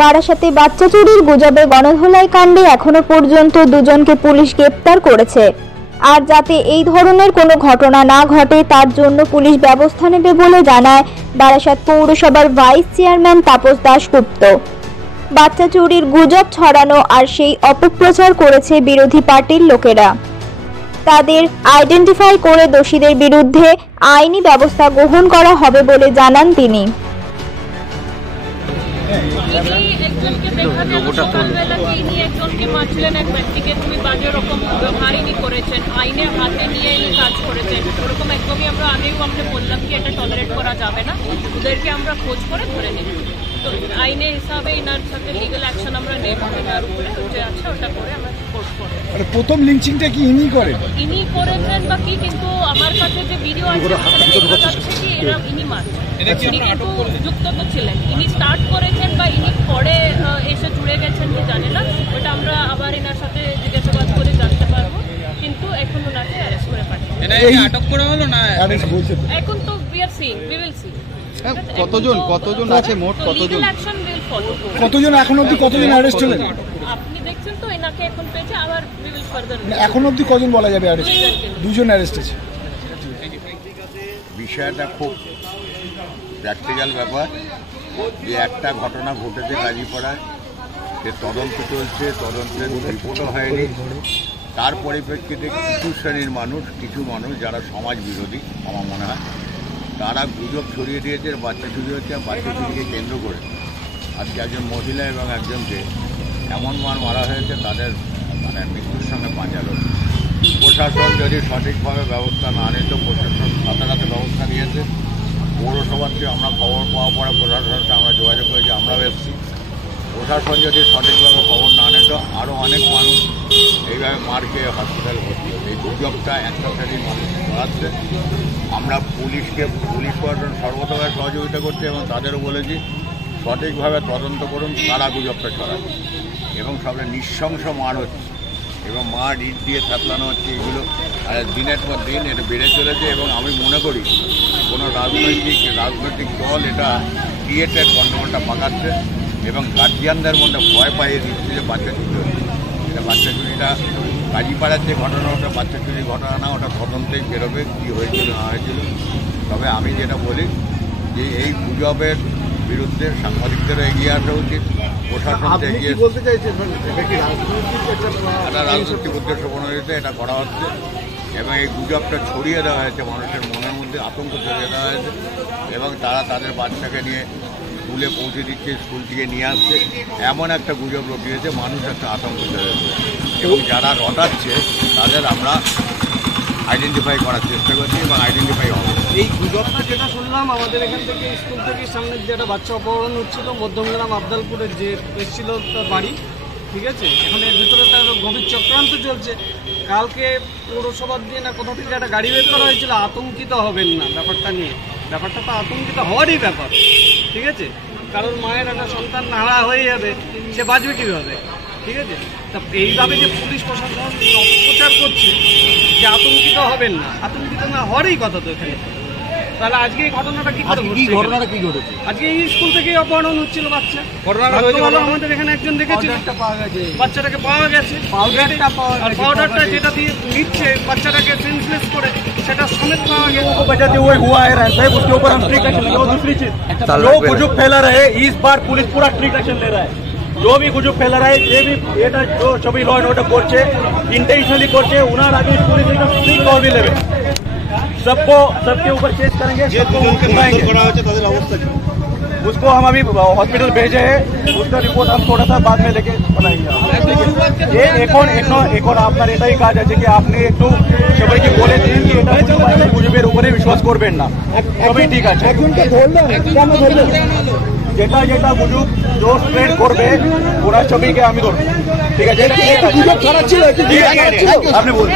বারাসাতে বাচ্চা চুরির গুজবে গণধোলাই কাণ্ডে এখনো পর্যন্ত দুজনকে পুলিশ গ্রেপ্তার করেছে। আর যাতে এই ধরনের কোনো ঘটনা না ঘটে তার জন্য পুলিশ ব্যবস্থা নেবে বলে জানায় বারাসাত পৌরসভার ভাইস চেয়ারম্যান তাপস দাশগুপ্ত। বাচ্চা চুরির গুজব ছড়ানো আর সেই অপপ্রচার করেছে বিরোধী পার্টির লোকেরা। তাদের আইডেন্টিফাই করে দোষীদের বিরুদ্ধে আইনি ব্যবস্থা গ্রহণ করা হবে বলে জানান তিনি। একজনকে দেখা গেল সকালবেলা ইনি একজনকে মারছিলেন, এক ব্যক্তিকে তুমি বাজে রকম ব্যবহারিনী করেছেন, আইনের হাতে নিয়ে ইনি কাজ করেছেন। ওরকম একদমই আমরা আগেও আমরা বললাম কি এটা টলারেট করা যাবে না, ওদেরকে আমরা খোঁজ করে ধরে নিই। তো আইনের হিসাবে ইনার সাথে লিগাল অ্যাকশন আমরা নেব, এনার উপরে যে আছে ওটা করে আমরা খোঁজ করব। প্রথম লিঞ্চিংটা কি ইনি করেছেন বা কি, কিন্তু আমার কাছে যে ভিডিও আছে সেখানে দেখা যাচ্ছে কি এরা ইনি মারছেন। ইনি কিন্তু যুক্ত তো ছিলেন, ইনি স্টার্ট করেছেন বা ইনি পরে এসে জুড়ে গেছেন কি জানি না, ওটা আমরা আবার এনার সাথে জিজ্ঞাসাবাদ করে জানতে পারবো। কিন্তু এখন ওনাকে অ্যারেস্ট করে পাঠিয়ে আটক করা হলো না এখন তো উই উইল সি কতজন আছে মোট, কতজন এখন অবধি কতজন অ্যারেস্ট হলেন আপনি দেখছেন তো, এনাকে এখন পেয়েছে, আবার উই উইল ফার্দার। এখন অবধি কজন বলা যাবে অ্যারেস্ট? দুজন অ্যারেস্ট আছে। বিষয়টা খুব প্র্যাকটিক্যাল ব্যাপার যে একটা ঘটনা ঘটেছে কাজীপাড়ায়, যে তদন্ত চলছে, তদন্তের রিপোর্টও হয়নি। তার পরিপ্রেক্ষিতে কিছু শ্রেণীর মানুষ, কিছু মানুষ যারা সমাজ বিরোধী আমার মনে হয়, তারা গুজব ছড়িয়ে দিয়েছে বাচ্চা চুরি হচ্ছে। বাচ্চা চুরিকে কেন্দ্র করে আজকে একজন মহিলা এবং একজনকে এমন মারা হয়েছে, তাদের মৃত্যুর সঙ্গে পাঞ্জা লড়ছে। প্রশাসন যদি সঠিকভাবে ব্যবস্থা না নিত, প্রশাসন রাতারাতি ব্যবস্থা নিয়েছে। পৌরসভার থেকে আমরা খবর পাওয়ার পরে প্রশাসনকে আমরা যোগাযোগ করেছি, আমরাও এসেছি। প্রশাসন যদি সঠিকভাবে খবর না নিত, আরও অনেক মানুষ এইভাবে মার খেয়ে হসপিটাল ভর্তি হতো। এই গুজবটা একটা শ্রেণীর মানুষ ছড়াচ্ছে। আমরা পুলিশ প্রশাসন সর্বতভাবে সহযোগিতা করছি এবং তাদেরও বলেছি সঠিকভাবে তদন্ত করুন কারা গুজবটা ছড়াচ্ছে। এবং সবটা নৃশংস মার হচ্ছে এবং মার ইট দিয়ে থাকলানো হচ্ছে, এগুলো দিনের পর দিন এটা বেড়ে চলেছে। এবং আমি মনে করি কোনো রাজনৈতিক দল এটা ক্রিয়েটেড গণ্ডগোলটা পাকাচ্ছে এবং গার্জিয়ানদের মধ্যে ভয় পাইয়ে দিচ্ছে যে বাচ্চা চুরি হচ্ছে। এটা বাচ্চা চুরিটা কাজীপাড়ার যে ঘটনা, ওটা বাচ্চা চুরির ঘটনা না, ওটা তদন্তেই বেরোবে কী হয়েছিল না হয়েছিল। তবে আমি যেটা বলি যে এই গুজবের বিরুদ্ধে সাংবাদিকদেরও এগিয়ে আসা উচিত, প্রশাসন এগিয়ে বলতে চাইছে একটা রাজনৈতিক উদ্দেশ্য প্রণোদিত এটা করা হচ্ছে এবং এই গুজবটা ছড়িয়ে দেওয়া হয়েছে, মানুষের মনের মধ্যে আতঙ্ক ছড়িয়ে দেওয়া হয়েছে এবং তারা তাদের বাচ্চাকে নিয়ে স্কুলে পৌঁছে দিচ্ছে, স্কুল থেকে নিয়ে আসছে। এমন একটা গুজব রটিয়েছে, মানুষ একটা আতঙ্ক ছড়িয়েছে এবং যারা রটাচ্ছে তাদের আমরা আইডেন্টিফাই করার চেষ্টা করছি এবং আইডেন্টিফাই হবে। এই গুজবটা যেটা শুনলাম আমাদের এখান থেকে স্কুল থেকে সামনে যেটা বাচ্চা অপহরণ হচ্ছিল, মধ্যমগ্রাম আবদালপুরের যে এসেছিল তার বাড়ি, ঠিক আছে, এখানে এর ভিতরে তার গভীর চক্রান্ত চলছে। কালকে পৌরসভার দিয়ে না কোথা থেকে একটা গাড়ি বের করা হয়েছিল। আতঙ্কিত হবেন না ব্যাপারটা নিয়ে, ব্যাপারটা তো আতঙ্কিত হওয়ারই ব্যাপার, ঠিক আছে। কারণ মায়ের একটা সন্তান নাড়া হয়ে যাবে, সে বাঁচবে কীভাবে, ঠিক আছে। তা এইভাবে যে পুলিশ প্রশাসন অপপ্রচার করছে যে আতঙ্কিত হবেন না, আতঙ্কিত না হওয়ারই কথা তো এখানে। তাহলে আজকে এই ঘটনাটা কি ঘটেছে? আজকে এই স্কুল থেকে অপহরণ হচ্ছিল বাচ্চা। আমাদের এখানে একজন দেখেছিল, বাচ্চাটাকে পাওয়া গেছে, পাউডারটা যেটা দিয়ে নিচ্ছে বাচ্চাটাকে সেন্সলেস করে, সেটা সমেত পাওয়া গেছে। बचाते हुए हुआ है रहता है, उसके ऊपर हम स्ट्रिक्ट एक्शन लेंगे। और दूसरी चीज, जो गुजब फैला रहे इस बार पुलिस पूरा स्ट्रिक्ट एक्शन ले रहा है। जो भी गुजब फैला रहा है ये भी এটা जो সবই ল এন্ড অর্ডার করছে, इंटेंशनली করছে, उनार आगे पुलिस एकदम स्ट्रिक्ट और भी लेवे। सबके ऊपर केस करेंगे, सबको उठाएंगे। उसको हम अभी हॉस्पिटल भेजे हैं, उसका रिपोर्ट हम थोड़ा सा बाद में लेके बनाएंगे। ये এখন আপনার এটাই কাজ আছে কি আপনি একটু সবাইকে বলে দিন কি এটা গুজবের উপরে বিশ্বাস করবেন না, সবই ঠিক আছে। যেটা যেটা গুজব जो স্প্রেড করবে ওরা সবাইকে আমি ধরবো, ঠিক আছে। আপনি বলুন।